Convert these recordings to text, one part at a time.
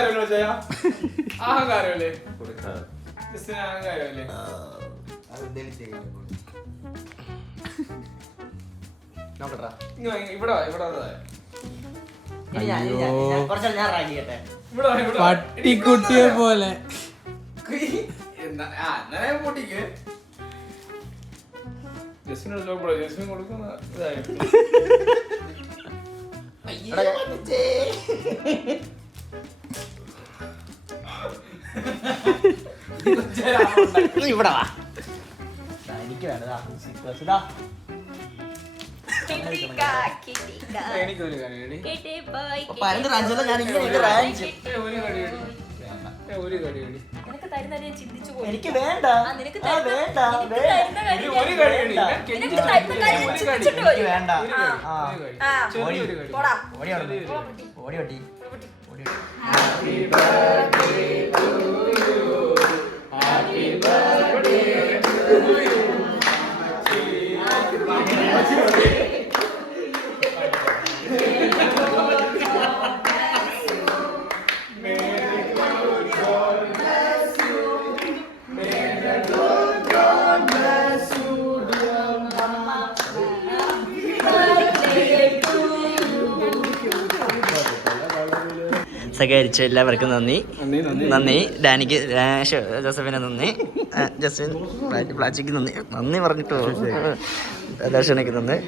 അഹങ്കാരമല്ലേ അഹങ്കാരമല്ലേ അഹങ്കാരമല്ലേ ഇവിടെ പട്ടിക്കുട്ടിയെ പോലെ പൊട്ടിക്ക് ജസ്മിൻ കൊടുക്കുന്ന ഇതായിരുന്നു. ഇവിടെ വാ എനിക്ക് വേണ്ടതാ എനിക്കൊരു കാര്യം ഒരു കടിയടി എനിക്ക് വേണ്ട വേണ്ട ഓടി ഓടി Happy birthday to you. Happy birthday to you. Happy birthday. സഹകരിച്ച എല്ലാവർക്കും നന്ദി ഡാനിക്ക് ജോസഫിന് നന്ദി ജസ്മിൻ പ്ലാച്ചിക്ക് നന്ദി പറഞ്ഞിട്ട് ദർശനക്ക് നന്ദി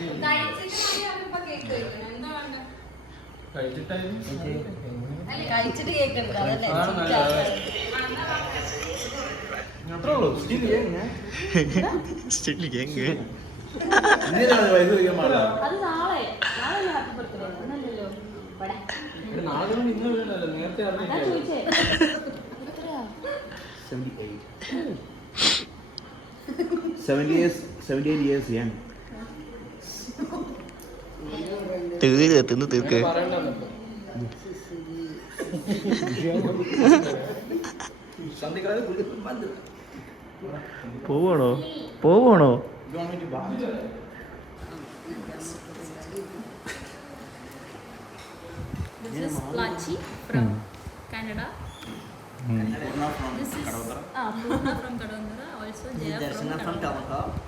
നേരത്തെ 78 years young. തീർക്ക് പോവണോ This is Plachi from Canada. This is Purna from Kadandara. Also Jaya from Kadandara.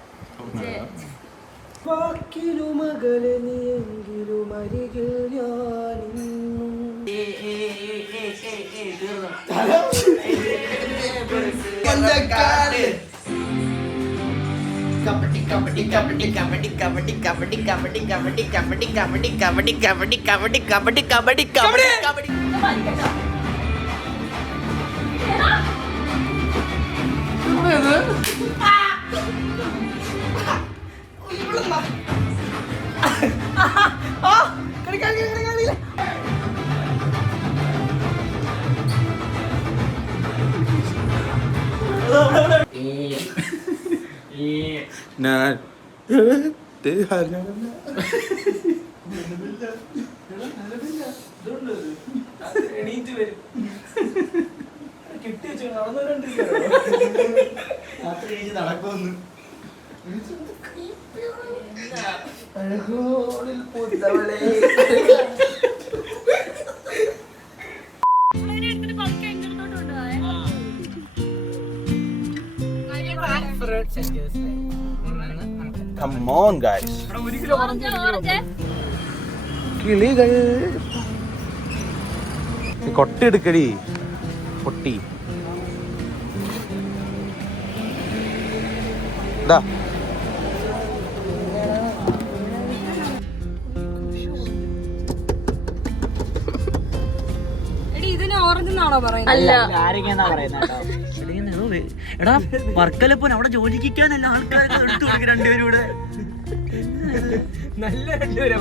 Come on, guys. കിളികൾ കൊട്ടെടുക്കടി പൊട്ടി ദാ എടാ വർക്കലപ്പൻ അവിടെ ജോലിക്കാനല്ല ആൾക്കാരൊക്കെ എടുത്തു കൊടുക്കും രണ്ടുപേരൂടെ നല്ല രണ്ടുപേരെ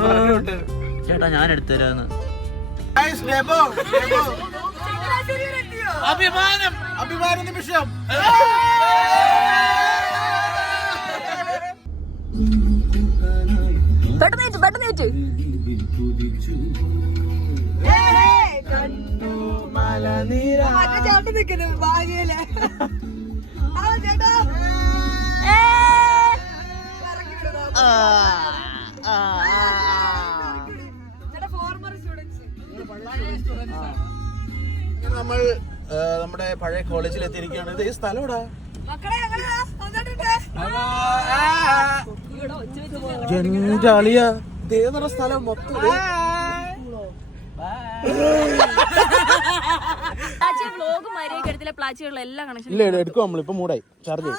ചേട്ടാ ഞാൻ എടുത്തു തരാന്ന് അഭിമാന നിമിഷം പെട്ടെന്നേറ്റ് നമ്മൾ നമ്മുടെ പഴയ കോളേജിൽ എത്തിയിരിക്കുകയാണ്. ഇത് ഈ സ്ഥലം എവിടാ? എന്റെ അളിയ ഇതേതൊരു സ്ഥലം മൊത്തം ഇല്ല എടുക്കും നമ്മളിപ്പോ മൂടായി ചാർജ്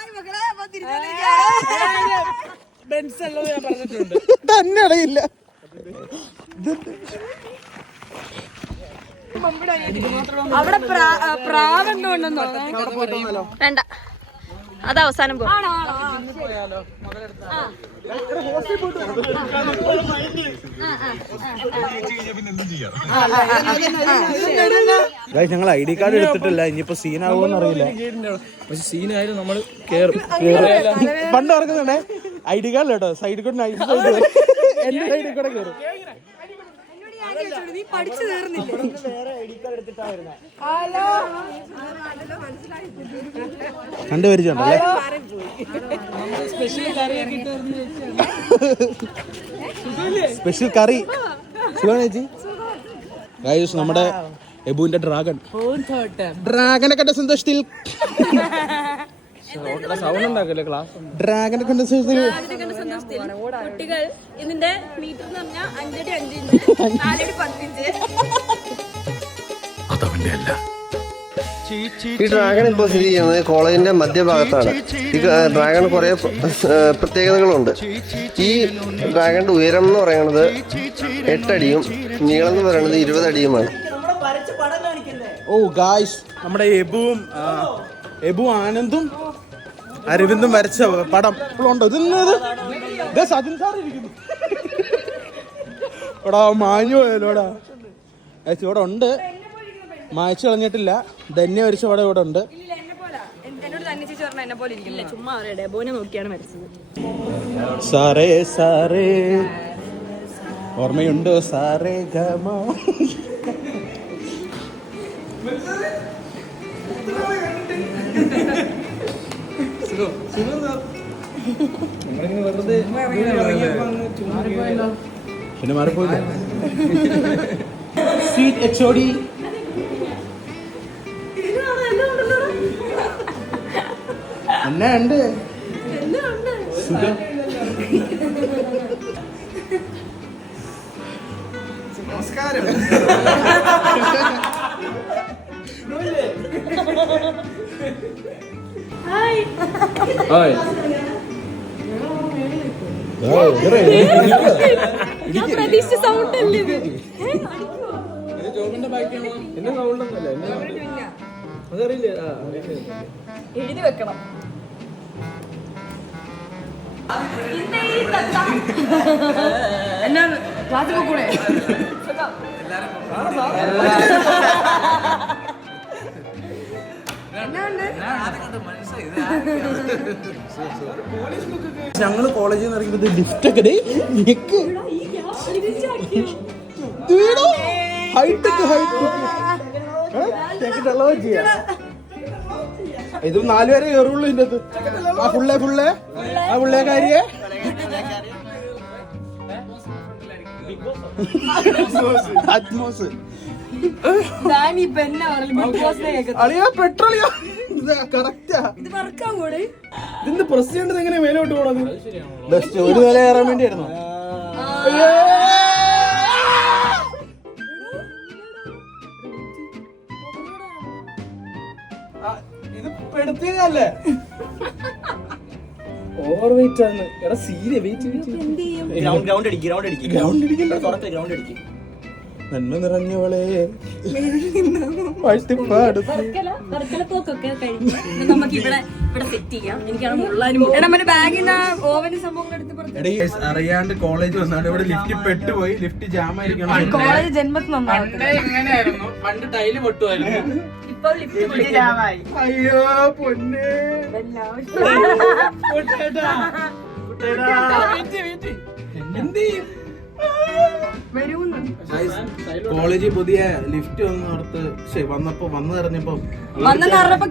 തന്നെ അടയില്ല. അവിടെ പ്രാവെന്തോ ഉണ്ടെന്നോ? വേണ്ട, അത് അവസാനം പോകും. ഞങ്ങൾ ID കാർഡ് എടുത്തിട്ടില്ല. ഇനിയിപ്പോ സീനാകുമെന്ന് അറിയില്ല. പക്ഷെ സീനായാലും നമ്മള് കേറും. പണ്ട് ഓർക്കുന്നുണ്ടേ ID കാർഡ് കേട്ടോ സൈഡിൽ കൂടെ എന്റെ സൈഡിൽ കൂടെ കയറും. കണ്ടുപരിച്ചുണ്ടല്ലേ? സ്പെഷ്യൽ കറി സുഖമാണ് ചേച്ചി. ഗൈസ് നമ്മുടെ എബുവിന്റെ ഡ്രാഗനെ കണ്ട സന്തോഷത്തിൽ സൗണ്ട് ഉണ്ടാക്കല്ലേ ക്ലാസ്. ഡ്രാഗനെ കണ്ട സന്തോഷത്തിൽ കുട്ടികൾ ഇതിന്റെ മീറ്റർ എന്ന് പറഞ്ഞാൽ 5 അടി 5 ഇഞ്ച് 4 അടി 10 ഇഞ്ച്. ഈ ഡ്രാഗൺ ഇപ്പോൾ സ്ഥിതി ചെയ്യുന്നത് കോളേജിന്റെ മധ്യഭാഗത്താണ്. ഈ ഡ്രാഗൺ കുറേ പ്രത്യേകതകളുണ്ട്. ഈ ഡ്രാഗണിന്റെ ഉയരം എന്ന് പറയുന്നത് 8 അടിയും നീളം എന്ന് പറയുന്നത് 20 അടിയുമാണ്. ഓ ഗായ്സ് നമ്മുടെ എബു ആനന്ദും അരവിന്ദും വരച്ച പടം ഇപ്പോഴുണ്ടോ? ഇത് സജിൻ സാർ ഇരിക്കുന്നു. എടാ മാഞ്ഞു പോയാലോടാ. ഇവിടെ ഉണ്ട്, മായ്ച്ചു കളഞ്ഞിട്ടില്ല. ധന്യ വരച്ച പടം ഇവിടെ ഉണ്ട്. സാറേ സാറേ ഓർമ്മയുണ്ടോ സാറേ ഗമ. പിന്നെ മാറിപ്പോയില്ല. സ്വീറ്റ് HOD എന്നാ ഉണ്ട് സുഖം. നമസ്കാരം. പ്രതീക്ഷിച്ച സൗണ്ട് അല്ലേ ഇത്? എഴുതി വെക്കണം. എന്നാ ക്ലാസ്സിൽ കൂടെ ഞങ്ങള് കോളേജിൽ നിന്ന് ഇറങ്ങിയത് ലിഫ്റ്റൊക്കെ ഇത് 4 പേരെ കയറുള്ളൂ ഇതിന്റെ അകത്ത്. ആ പുള്ളേ കാര്യേ അറ്റ്മോസ് അളിയാ പെട്രോളിയോ കറക്റ്റാ. ഇതിന്റെ പ്രസ് ചെയ്യേണ്ടത് എങ്ങനെ മേലോട്ട് പോണത്? ബെസ്റ്റ് ഒരു നില കയറാൻ വേണ്ടിയായിരുന്നു. ഇത് പെടുത്തിയതല്ലേ? ഓവർ വെയിറ്റ് ആണ്. എടാ സീരിയ വെയിറ്റ് ഗ്രൗണ്ട് അടിക്കും. നന്മ നിറഞ്ഞവളെ അറിയാണ്ട് കോളേജ് വന്നാണ് ഇവിടെ ലിഫ്റ്റ് പെട്ടുപോയി. ലിഫ്റ്റ് ജാം ആയിരിക്കണം. കോളേജ് ജന്മത്തിൽ എങ്ങനെയായിരുന്നു? പണ്ട് ടൈല് പൊട്ടുമായിരുന്നു. അയ്യോ പൊന്നെ കോളേജിൽ പുതിയ ലിഫ്റ്റ് വന്നു നിറഞ്ഞപ്പോ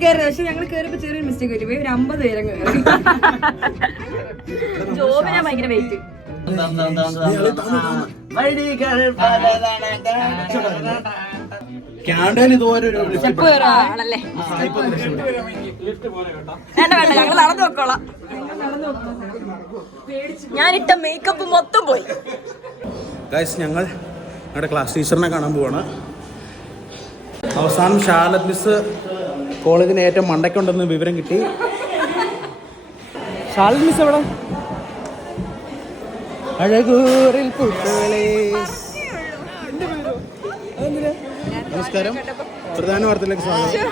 കയറി. പക്ഷെ ഞങ്ങൾ കയറിയപ്പോ ചെറിയൊരു മിസ്റ്റേക്ക് പറ്റി. ഒരു 50 പേരെ കയറി. ജോബിനാ ഭയങ്കര വെയിറ്റ്. ക്യാൻഡൻ ഇതുപോലെ ഒരു സ്റ്റെപ്പ് ആണല്ലേ വേണ്ട വേണ്ട ഞങ്ങൾ നടന്നു നോക്കോളാം. ഞാനിട്ട മേക്കപ്പ് മൊത്തം പോയി. ഗൈസ് ഞങ്ങൾ ഞങ്ങളുടെ ക്ലാസ് ടീച്ചറിനെ കാണാൻ പോവാണ്. അവസാനം ഷാലത് മിസ് കോളേജിന് ഏറ്റവും മണ്ടയ്ക്കുണ്ടെന്ന് വിവരം കിട്ടി. ഷാലത് മിസ് എവിടെ? അഴകൂറിൽ പൂക്കളെ. നമസ്കാരം, പ്രധാന വാർത്തയിലേക്ക് സ്വാഗതം.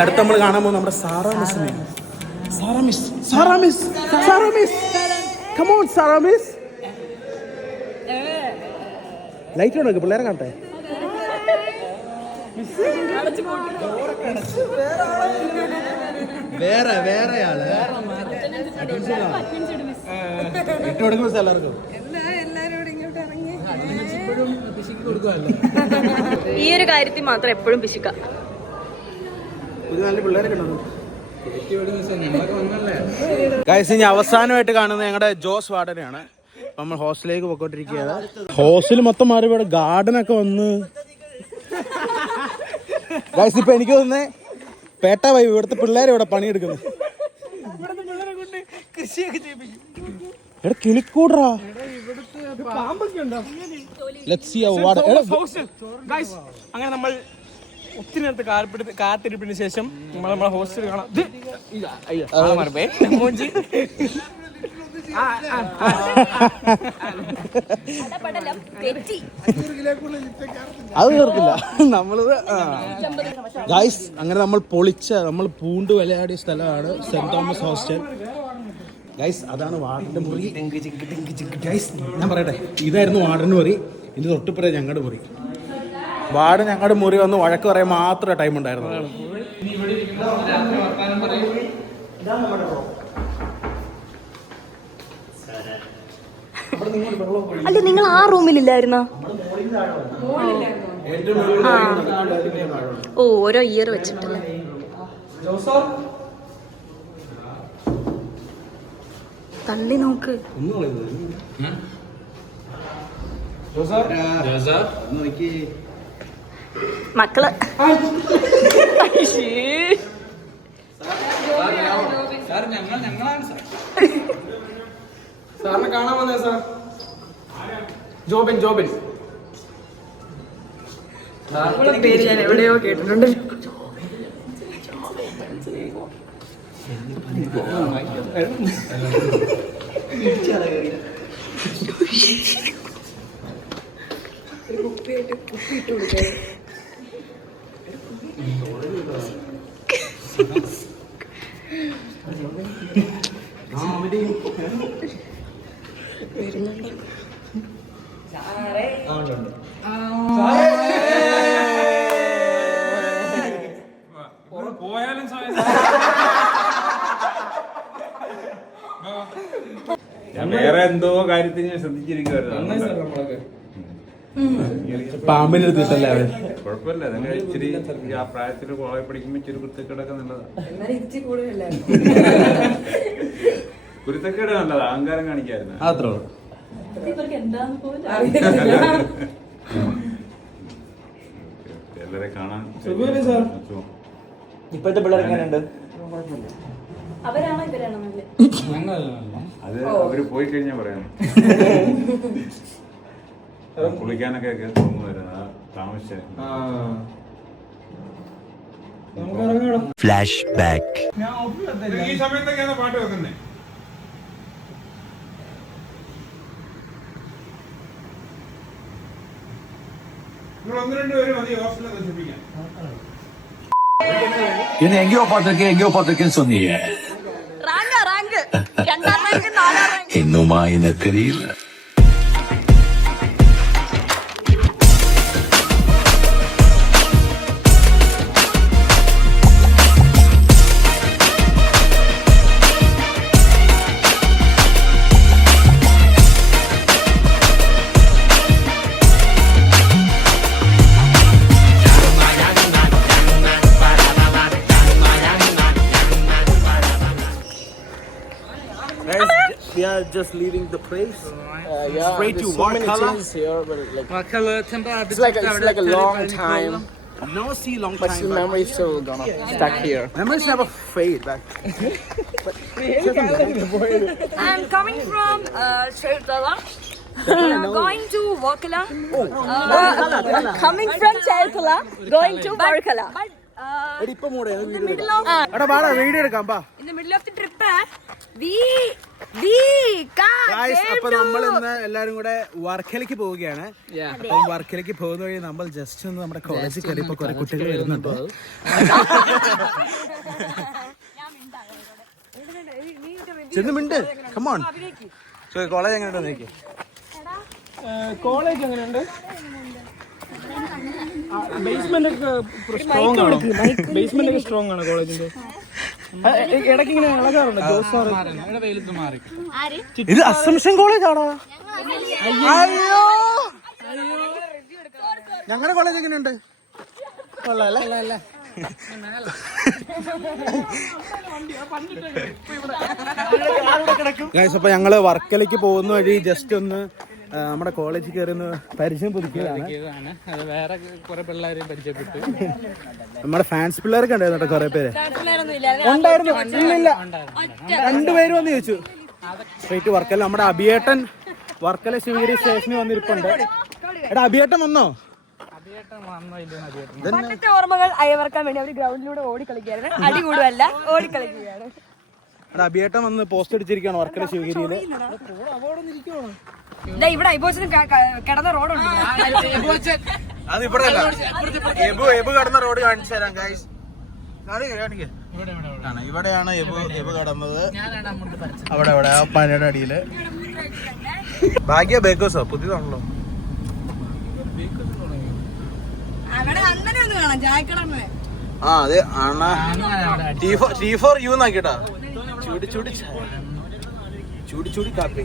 അടുത്ത് നമ്മൾ കാണാൻ പോകുന്നത് നമ്മുടെ സാറാ മിസ്സിനെ. Sara miss, Sara miss, Sara miss, come on Sara miss. Light ഉണ്ടോ? പിള്ളേരെ കാണട്ടെ. വേറെ വേറെ ആള് ഇട്ട് കൊടുക്കും എല്ലാവർക്കും. ഈ ഒരു കാര്യത്തിൽ മാത്രം എപ്പോഴും പിശുക്ക. ഇത് നല്ല പിള്ളേരൊക്കെ ഉണ്ടോ? ഗൈസ്, ഇനി അവസാനമായിട്ട് കാണുന്നത് ഞങ്ങളുടെ ജോസ് വാർഡനെയാണ്. നമ്മൾ ഹോസ്റ്റലിലേക്ക് പോയിക്കൊണ്ടിരിക്കുകയാണ്. ഹോസ്റ്റൽ മൊത്തം മാറി ഇവിടെ ഗാർഡനൊക്കെ വന്ന്. ഗൈസ്, ഇപ്പൊ എനിക്ക് തോന്നുന്നേ പേട്ട വൈബ്. ഇവിടുത്തെ പിള്ളേരെ ഇവിടെ പണിയെടുക്കുന്നു. എടാ കിളിക്കൂടറാ. അങ്ങനെ നമ്മൾ ഒത്തിരി നേരത്തെ കാത്തിരിപ്പിന് ശേഷം നമ്മളെ ഹോസ്റ്റൽ കാണാം. അത് തീർക്കില്ല നമ്മളിത്. ഗൈസ്, അങ്ങനെ നമ്മൾ നമ്മൾ പൂണ്ട് വിളയാടിയ സ്ഥലമാണ് സെന്റ് തോമസ് ഹോസ്റ്റൽ. ഗൈസ്, അതാണ് വാർഡിന്റെ മുറി. ഗൈസ്, ഞാൻ പറയട്ടെ, ഇതായിരുന്നു വാർഡിന്റെ മുറി. ഇത് തൊട്ടിപ്പുറേ ഞങ്ങളുടെ മുറി. വാർഡ് ഞങ്ങളുടെ മുറി വന്ന് വഴക്ക് പറയാൻ മാത്രമേ ടൈം ഉണ്ടായിരുന്നു. അല്ല, നിങ്ങൾ ആ റൂമിലില്ലായിരുന്നോ? ഓ, ഓരോ ഇയർ വെച്ചിട്ടല്ലേ. തള്ളി നോക്ക് മക്കള്. സാറിനെ കാണാൻ വന്നേ സാർ. ജോബിൻ ജോബിൻ പേര് ഞാൻ എവിടെയോ കേട്ടിട്ടുണ്ട്. ഞാൻ വേറെ എന്തോ കാര്യത്തിൽ ഞാൻ ശ്രദ്ധിച്ചിരിക്കുവായിരുന്നു. പാമ്പിന്റെ അടുത്തിട്ടല്ലേ അവൻ. കുഴപ്പമില്ല, അതൊക്കെ ഇച്ചിരി ആ പ്രായത്തിൽ കോളേജ് പഠിക്കുമ്പോൾ ഇച്ചിരി കുരുത്തക്കേടൊക്കെ നല്ലതാണ്. കുരുത്തക്കേട് നല്ലതാ, അഹങ്കാരം കാണിക്കായിരുന്നു. അത്രേ ഉള്ളൂ. എല്ലാരെ കാണാൻ ഇപ്പോഴത്തെ പിള്ളേർ എങ്ങനെയുണ്ട്? അവരാണോ ഇവരാണോ? അത് അവര് പോയി കഴിഞ്ഞാൽ പറയാം. കുളിക്കാനൊക്കെ തോന്നുമായിരുന്നു താമസിച്ച. Flash back. ഈ സമയത്തൊക്കെയാണ് പാട്ട് വെക്കുന്നത്. നിങ്ങൾ 1-2 പേര് മതി ഹോസ്റ്റലിൽ നശിപ്പിക്കാൻ. என்ன எங்கேயோ பார்த்திருக்கேன்னு சொன்னீங்க. റാങ്ക് 2ാം റാങ്ക് 4ാം റാങ്ക് இன்னுமா என்ன தெரியல. we are just leaving the place. Yeah, Straight to there's so many Varkala. things here, but like Vakala temple. it's like a long time, No see long but time. still memories still gonna stuck here. Memories never fade back. I'm coming from Chertala. Going to Varkala. Coming from Chertala, going to Varkala. In the middle of video എടുക്കാം ബാ. in the middle of the trip, we Guys, അപ്പൊ നമ്മൾ ഇന്ന് എല്ലാരും കൂടെ വർക്കലയ്ക്ക് പോവുകയാണ്. അപ്പം വർക്കലയ്ക്ക് പോകുന്ന വഴി നമ്മൾ ജസ്റ്റ് ഒന്ന് നമ്മുടെ കോളേജിൽ കയറിയപ്പോ കുറെ കുട്ടികൾ വരുന്നുണ്ട്. ചെന്നുമിണ്ട് കമോൺ. കോളേജ് എങ്ങനെയുണ്ടെന്ന് നോക്കി. കോളേജ് എങ്ങനെയുണ്ട്? ബേസ്മെന്റ് ഒക്കെ സ്ട്രോങ് ആണോ? ബേസ്മെന്റ് ഒക്കെ സ്ട്രോങ് ആണോ കോളേജിന്റെ? ഇടയ്ക്ക് ഇങ്ങനെ ഇളകാറുണ്ട്. ജോസ് സാർ ഇത് അസംഷൻ കോളേജ് ആണോ? അയ്യോ, ഞങ്ങളുടെ കോളേജ് എങ്ങനെയുണ്ട്? കൊള്ളാല്ലേ? ഗൈസ്, അപ്പൊ ഞങ്ങള് വർക്കലയ്ക്ക് പോകുന്ന വഴി ജസ്റ്റ് ഒന്ന് നമ്മുടെ കോളേജിൽ കയറി ഒന്ന് പരിചയം പുതുക്കിയതാണ്. വേറെ കുറെ പിള്ളേരെ പരിചയപ്പെട്ടു. നമ്മുടെ ഫാൻസ് പിള്ളേരൊക്കെ ഉണ്ടായിരുന്നു കേട്ടോ, കുറെ പേര് ഉണ്ടായിരുന്നു. ഇല്ല, രണ്ടുപേരും വന്ന് ചോദിച്ചു. സ്ട്രേറ്റ് വർക്കല. നമ്മുടെ അഭിയേട്ടൻ വർക്കല ശിവഗിരി സ്റ്റേഷനിൽ വന്നിരിപ്പുണ്ട്. എടാ, അഭിയേട്ടൻ വന്നോ? പണ്ടത്തെ ഓർമ്മകൾ അയവർക്കാൻ വേണ്ടി അവർ ഗ്രൗണ്ടിലൂടെ ഓടിക്കളിക്കുകയാണ്. അടി കൂടുവല്ല, ഓടിക്കളിക്കുകയാണ്. എടാ, അഭിയേട്ടൻ വന്ന് പോസ്റ്റ് അടിച്ചിരിക്കുകയാണ് വർക്കല ശിവഗിരിയില്. ഇവിടെ ഐബോസിന് കിടന്ന റോഡുണ്ട്. അത് ഇവിടെ എബു കടന്ന റോഡ് കാണിച്ചു തരാം ഗൈസ്. ഇവിടെയാണ് എബു കടന്നത്. അവിടെ ആ പനയുടെ അടിയില്. ഭാഗ്യ ബേക്കോസോ പുതിയതാണല്ലോ. ആ അതെ അണ്ണ T4U എന്നാക്കിട്ടാ. ചൂടി കാപ്പി.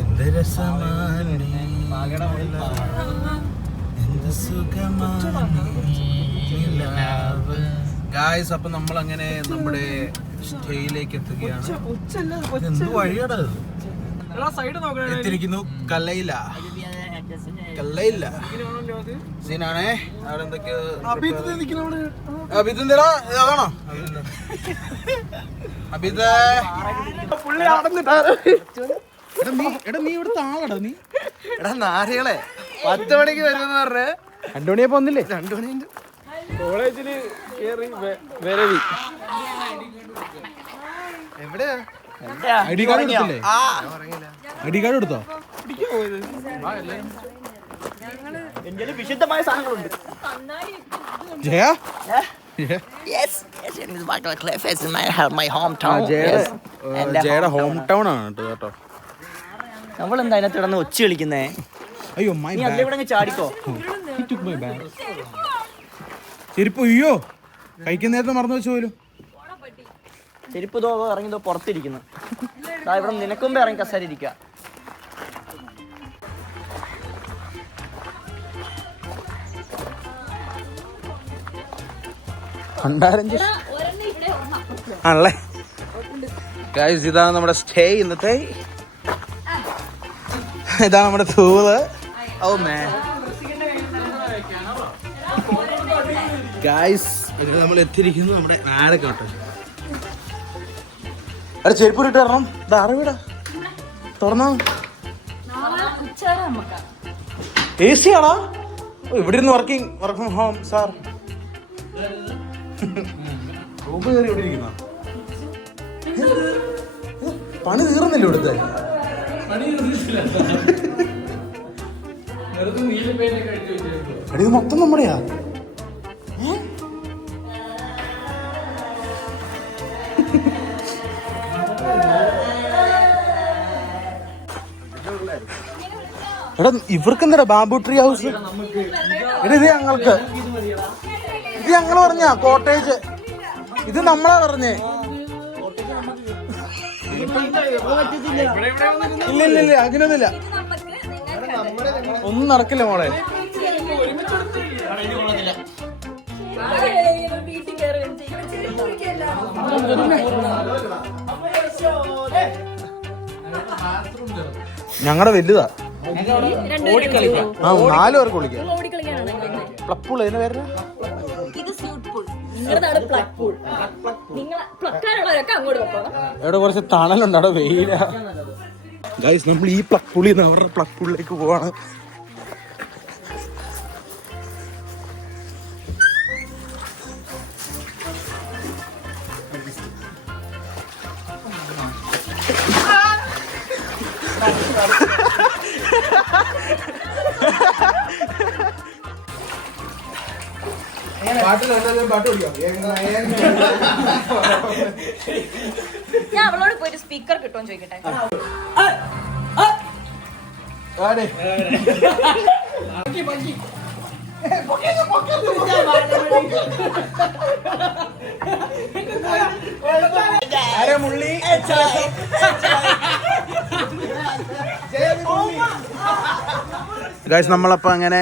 എന്ത് രസമാണ്, എന്ത് സുഖമാണ്. ഗായ്സ്, അപ്പൊ നമ്മൾ അങ്ങനെ നമ്മുടെ സ്റ്റേയിലേക്ക് എത്തുകയാണ്. എന്ത് വഴിയാടാ എത്തിയിരിക്കുന്നു? കല്ലയില സീനാണേ. അവിടെ എന്തൊക്കെയോ അഭിതെന്താ അതാണോ? അഭിത് എടാ, നീ ഇവിടുത്തെ ആളടാ നീ. എടാ നാരികളെ, 10 മണിക്ക് വരുമെന്ന് പറഞ്ഞ് 2 മണിയപ്പോ വന്നില്ലേ? 2 മണിയുണ്ട്. കോളേജില് കേറി വരവി. എവിടെയാ? ഐഡി കാർഡ് എടുത്തില്ലേ? ഐഡി കാർഡ് എടുത്തോ? എന്റെ വിശുദ്ധമായ സാധനങ്ങളുണ്ട്. ജയ ജയയുടെ ഹോം ടൗൺ ആണ് കേട്ടോ. നമ്മളെന്താ അതിനകത്ത് കിടന്ന് ഒച്ച കളിക്കുന്നേ? അയ്യോ, മൈ നീ അതിലെ കൂടെ ചാടിക്കോ. ചെരുപ്പ് അയ്യോ കഴിക്കുന്ന നേരത്തെ മറന്നു വെച്ചു പോലും. ചെരുപ്പ് തോ ഇറങ്ങിതോ പുറത്തിരിക്കുന്നു. ഇവിടെ നിനക്കുമ്പോ ഇറങ്ങി കസേര ഇരിക്കുക. ആണല്ലേ ഗൈസ്, ഇതാണ് നമ്മുടെ സ്റ്റേ ഇന്നത്തെ. ഇതാണ് നമ്മുടെ തൂള്. ഓ മാൻ ഗൈസ്, നമ്മൾ എത്തിയിരിക്കുന്നു നമ്മുടെ നാടൊക്കെ. അരെ ചെരുപ്പ് ഇട്ട് തരണം. അറിവിടാ തുറന്നാ എ സി ആണോ? ഇവിടെ ഇരുന്ന് work from home sir. Room കയറി ഇവിടെ ഇരിക്കുന്ന പണി തീർന്നില്ല ഇവിടുത്തെ. എടി ഇത് മൊത്തം നമ്മുടെയാ. എടാ ഇവർക്ക് എന്താ ബാംബു ട്രീ ഹൗസ്? എടാ ഇത് ഞങ്ങൾക്ക്, ഇത് ഞങ്ങൾ പറഞ്ഞ കോട്ടേജ്, ഇത് നമ്മളാ പറഞ്ഞേ. ഇല്ല ഇല്ല ഇല്ല അങ്ങനെയൊന്നുമില്ല, ഒന്നും നടക്കില്ല മോളെ. ഞങ്ങളുടെ വലുതാ. ആ 4 പേർക്ക് കുളിക്കാം. പ്ലപ്പൂൾ അതിന് പേര് എവിടെ കുറച്ച് തണലുണ്ട്, അവിടെ വെയില. ഗൈസ് നമ്മൾ ഈ പ്ലഗ് പുള്ളിൽ നിന്ന് അവരുടെ പ്ലഗ് പുള്ളിലേക്ക് പോവാണ്. ഞാൻ അവളോട് പോയിട്ട് സ്പീക്കർ കിട്ടുമെന്ന് ചോദിക്കട്ടെ. ഗൈസ് നമ്മളപ്പോ അങ്ങനെ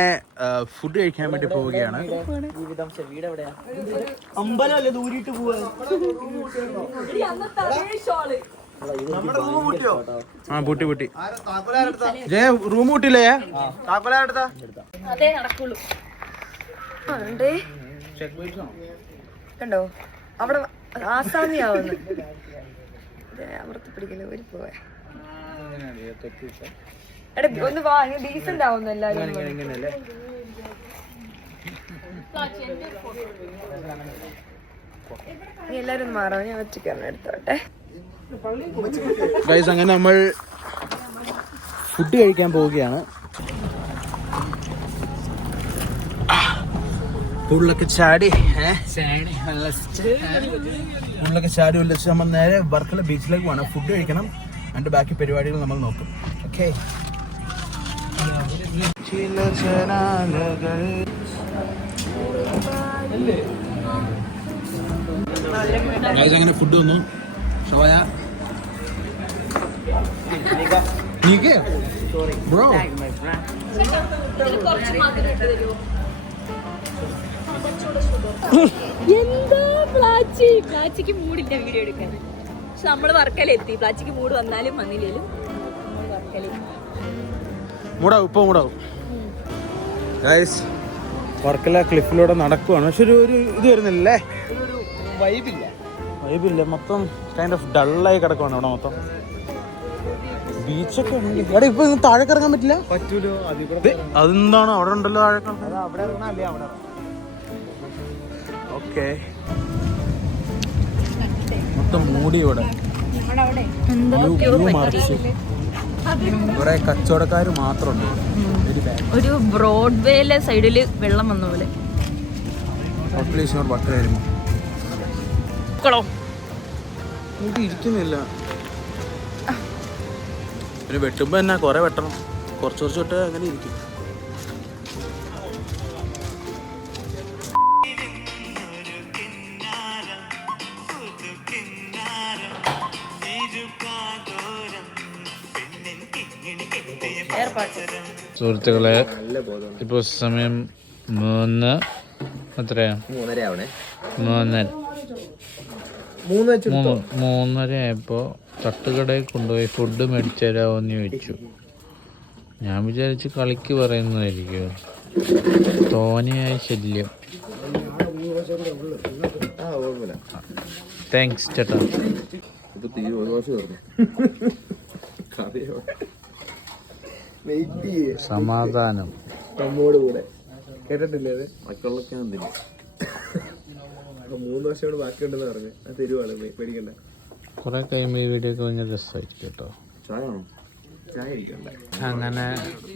ഫുഡ് കഴിക്കാൻ വേണ്ടി പോവുകയാണ്. അമ്പലമല്ലേ ദൂരിട്ട് പോവാ. ആ പൂട്ടി പൂട്ടി. ജയ റൂം പൂട്ടില്ലേ? അതേ നടക്കുള്ളൂ. കണ്ടോ അവിടെ ആസാമിയാവുന്നു. അമർത്തി പിടിക്കുന്നു ഒരു പോവാ. എടാ ഒന്ന് വാ, ഡീസന്റ് ആവുന്നു എല്ലാരും. നീ എല്ലാരും മാറാ, ഞാൻ ഒറ്റയ്ക്കാണ് എടുത്തോട്ടെ. ഗൈസ് അങ്ങനെ നമ്മൾ ഫുഡ് കഴിക്കാൻ പോവുകയാണ്. ഉള്ളൊക്കെ ചാടി ഉള്ളിച്ച് നമ്മൾ നേരെ വർക്കല ബീച്ചിലേക്ക് പോകണം. ഫുഡ് കഴിക്കണം, അതിന്റെ ബാക്കി പരിപാടികൾ നമ്മൾ നോക്കും. ഓക്കെ അങ്ങനെ ഫുഡ് വന്നു. ഷോയ ബ്രോ എന്താ പ്ലാച്ചിക്ക് മൂടില്ല വീഡിയോ എടുക്കാൻ. പക്ഷെ നമ്മള് വർക്കലെത്തി. പ്ലാച്ചിക്ക് മൂട് വന്നാലും വന്നില്ലേലും മൂടാവും, ഇപ്പൊ മൂടാവും. ഗൈസ് വർക്കല ക്ലിഫിലൂടെ നടക്കുവാണ്. പക്ഷെ ഒരു ഇത് വരുന്നില്ലേ, വൈബില്ല. മൊത്തം കൈൻഡ് ഓഫ് ഡള്ളായി കിടക്കുവാണ് ഇവിടെ മൊത്തം. ബീച്ചൊക്കെ ഉണ്ട്. എടാ ഇപ്പൊ താഴേക്ക് ഇറങ്ങാൻ പറ്റില്ല. അതെന്താണ് അവിടെ ഉണ്ടല്ലോ താഴേക്ക്. ഓക്കെ മൊത്തം മൂടി ഇവിടെ. മറിച്ച് കുറെ കച്ചവടക്കാര് മാത്രമുണ്ട്. ഒരു ബ്രോഡ്വേയിലെ സൈഡില് വെള്ളം വന്ന പോലെ. ഇരിക്കുന്നില്ല. പിന്നെ വെട്ടുമ്പോ തന്നെ കൊറേ വെട്ടണം. കുറച്ച് തൊട്ട് അങ്ങനെ ഇരിക്കും. സുഹൃത്തുക്കളെ ഇപ്പോൾ സമയം 3:00 ആയപ്പോൾ തട്ടുകടയിൽ കൊണ്ടുപോയി ഫുഡ് മേടിച്ചു തരാമോന്ന് ചോദിച്ചു. ഞാൻ വിചാരിച്ച് കളിക്ക് പറയുന്നതായിരിക്കും. തോനെയായി ശല്യം. താങ്ക്സ് ചേട്ടാ. സമാധാനം നമ്മോട് കൂടെ കേട്ടിട്ടില്ലേ? അത് മക്കളിലൊക്കെ 3 വർഷം കൂടെ ബാക്കിയുണ്ടെന്ന് പറഞ്ഞു. അത് തരുവാണ്, പേടിക്കണ്ട. കുറെ കഴിയുമ്പോൾ ഈ വീഡിയോ ഒക്കെ ഭയങ്കര രസമായിരിക്കും കേട്ടോ. ചായ വേണം? ചായ കഴിക്കണ്ടേ? അങ്ങനെ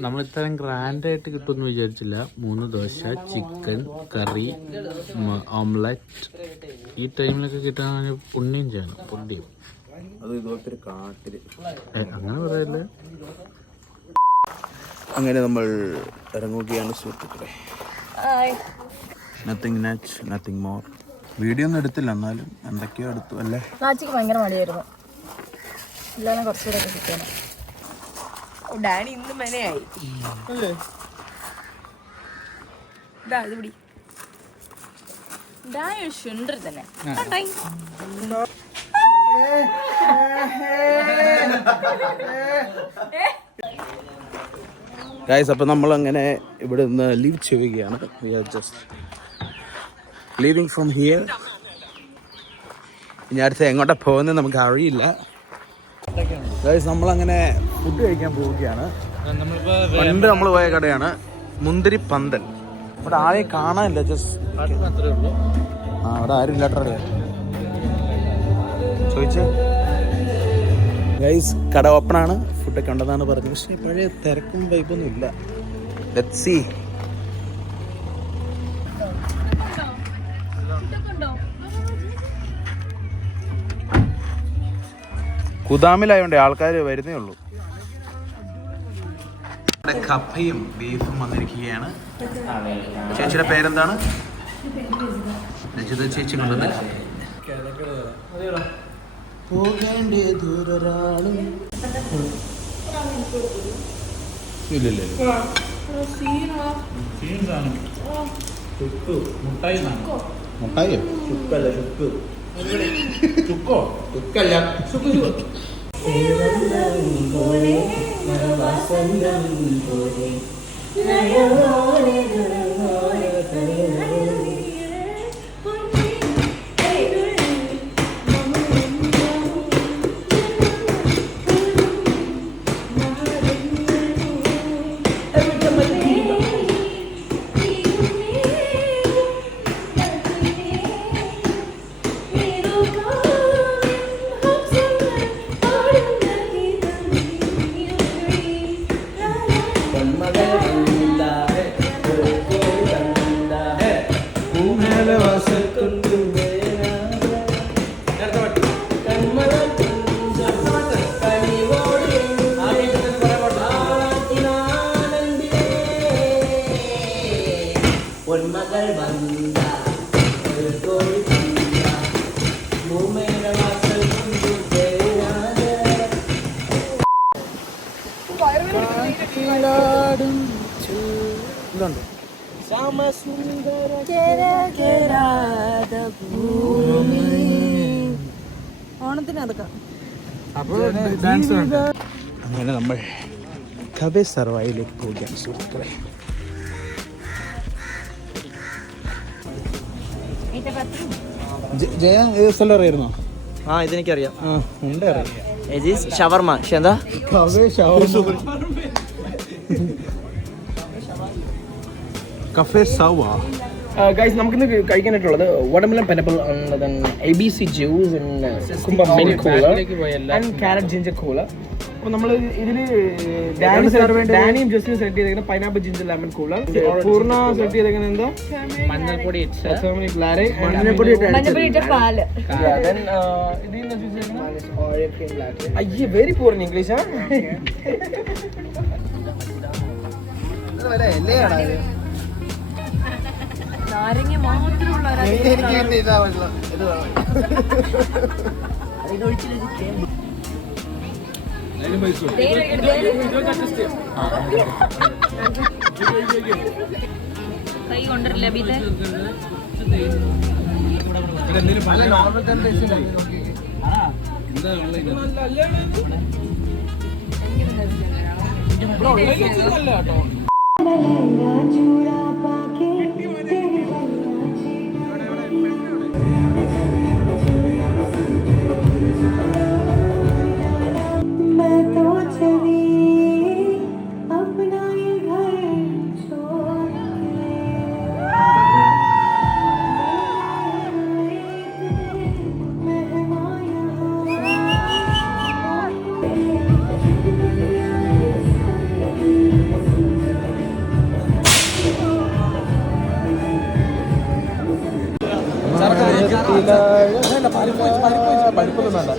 നമ്മൾ ഇത്രയും ഗ്രാൻഡായിട്ട് കിട്ടുമെന്ന് വിചാരിച്ചില്ല. 3 ദോശ, ചിക്കൻ കറി, ഓംലെറ്റ്. ഈ ടൈമിലൊക്കെ കിട്ടാൻ പുണ്യം ചെയ്യണം. പുണ്യം അത് ഇതുപോലത്തെ ഒരു കാട്ടില് അങ്ങനെ പറയല്ലേ. അങ്ങനെ നമ്മൾ ഇറങ്ങുകയാണ് സുഹൃത്തുക്കളെ. Nothing much, nothing more. Video ഒന്നും എടുത്തില്ല, എന്നാലും എന്തൊക്കെയോ എടുത്തു അല്ലേ. നാച്ചിക്ക് ഭയങ്കര മടിയായിരുന്നു. എല്ലാവരും കുറച്ചുകൂടെ ഒക്കെ കിട്ടിയാണ്. ഡാഡി ഇന്ന് മെനയായി അല്ലേ? ഇത് പിടി. ഡാഡി ഒരു ഷുണ്ടർ തന്നെ. ഗൈസ്, അപ്പോൾ നമ്മൾ അങ്ങനെ ഇവിടെ നിന്ന് ലീവ് ചെയ്യുകയാണ്. We are just leaving from here. ഇനി അടുത്ത് എങ്ങോട്ടാ പോകുന്നത് നമുക്ക് അറിയില്ല. ഗൈസ്, നമ്മളങ്ങനെ ഫുഡ് കഴിക്കാൻ പോവുകയാണ്. പണ്ട് നമ്മൾ പോയ കടയാണ് മുന്തിരി പന്തൽ. ഇവിടെ ആരെയും കാണാനില്ല, ജസ്റ്റ് അവിടെ ആരും ഇല്ലാട്ടറിയ ചോദിച്ചേ. ഗൈസ്, കട ഓപ്പണാണ്. ഫുഡൊക്കെ ഉണ്ടെന്നാണ് പറഞ്ഞത്, പക്ഷേ പഴയ തിരക്കും വൈബൊന്നും ഇല്ല. Let's see. കുദാമിലായോണ്ട് ആൾക്കാർ വരുന്നേ ഉള്ളൂ. കപ്പയും ബീഫും വന്നിരിക്കുകയാണ്. ചേച്ചിയുടെ പേരെന്താണ്? രജിത ചേച്ചി കൊണ്ടുവന്ന പോകേണ്ടേ ദൂരൊരാളും ഇല്ലല്ലേ. മുട്ടായോ? ചുക്കോ? ചുക്കല്ല. ഓണത്തിന് അതൊക്കെ അങ്ങനെ നമ്മൾ കബെ സർവായിലേക്ക് പോവുകയാണ് സുഹൃത്തുക്കളെ. ജയ ഏത് സ്ഥലം അറിയായിരുന്നോ? ഇതെനിക്കറിയാം. ഉണ്ട് അറിയാം. ഷവർമ. എന്താ കബെ ഷവർമ? കഫേ സവ. ഗൈസ്, നമുക്കിന്ന് കഴിക്കാനായിട്ടുള്ളത് watermelon pineapple ABC juice cucumber mini cooler and carrot ginger cooler. അപ്പോൾ നമ്മൾ ഇതിൽ ഡാനിയും ജസ്റ്റിനും സെലക്ട് ചെയ്തേക്കുന്ന പൈനാപ്പിൾ ജിഞ്ചർ ലെമൺ കൂളർ. പൂർണ്ണ സെലക്ട് ചെയ്തേക്കുന്നത് എന്താ? മഞ്ഞൾപ്പൊടി, പാല്. അയ്യേ, വെരി പൂർ ഇൻ ഇംഗ്ലീഷ്. നാരങ്ങ മാത്രമുള്ള കൈ കൊണ്ടറില്ല ബീത. പരിപ്പൊന്നും വേണ്ട.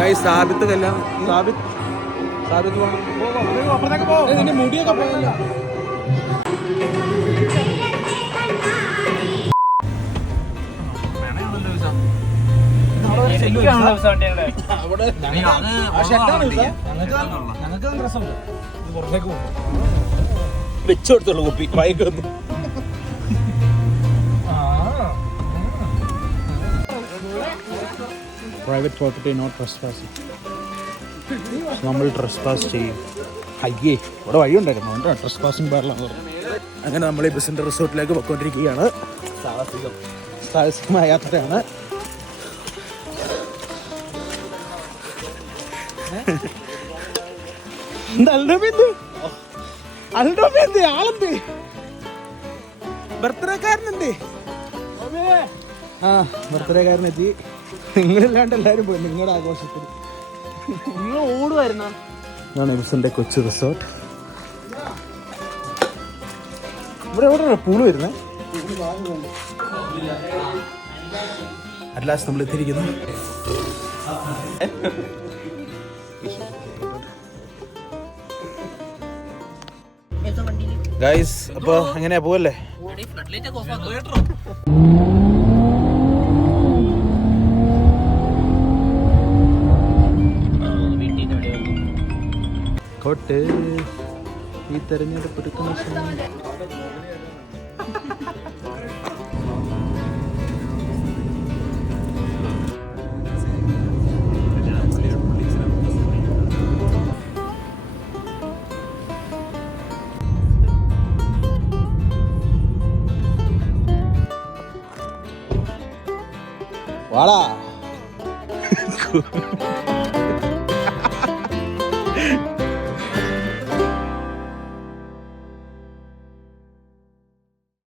ഗൈസ് സാബിത്ത് കല്യാണം സാബിത്ത് നിന്റെ മുടിയൊക്കെ പോയല്ലോ. വെച്ചു കൊടുത്തുള്ളൂ കുപ്പി ബൈക്ക് വന്നു. Private property not trespassing. നമ്മൾ ട്രസ്പാസ് ചെയ്യും. അയ്യേ ഇവിടെ വഴിയുണ്ടായിരുന്നു അതുകൊണ്ട് ട്രസ്പാസിംഗ് പാടില്ലാന്ന് പറഞ്ഞു. അങ്ങനെ നമ്മൾ ഈ ബസിൻ്റെ റിസോർട്ടിലേക്ക് പൊയ്ക്കൊണ്ടിരിക്കുകയാണ്. സാഹസികമായ യാത്രയാണ്. ആളെന്തേ ബർത്ത്ഡേക്കാരനെന്തേ? ആ ബർത്ത്ഡേക്കാരനെത്തി. നിങ്ങളില്ലാണ്ട് എല്ലാവരും പോയി നിങ്ങളുടെ ആഘോഷത്തിൽ. നിങ്ങൾ ഓടുമായിരുന്നോ? ഇതാണ് എബിസന്റെ കൊച്ചു റിസോർട്ട്. ഇവിടെ എവിടെ പൂള് വരുന്നത്? അറ്റ്ലാസ്റ്റ് നമ്മൾ എത്തിയിരിക്കുന്നു. ഗൈസ് അപ്പൊ എങ്ങനെയാ പോവല്ലേ? കോട്ട് ഈ തെരഞ്ഞെടുപ്പ് എടുക്കുന്ന സമയം വാടാ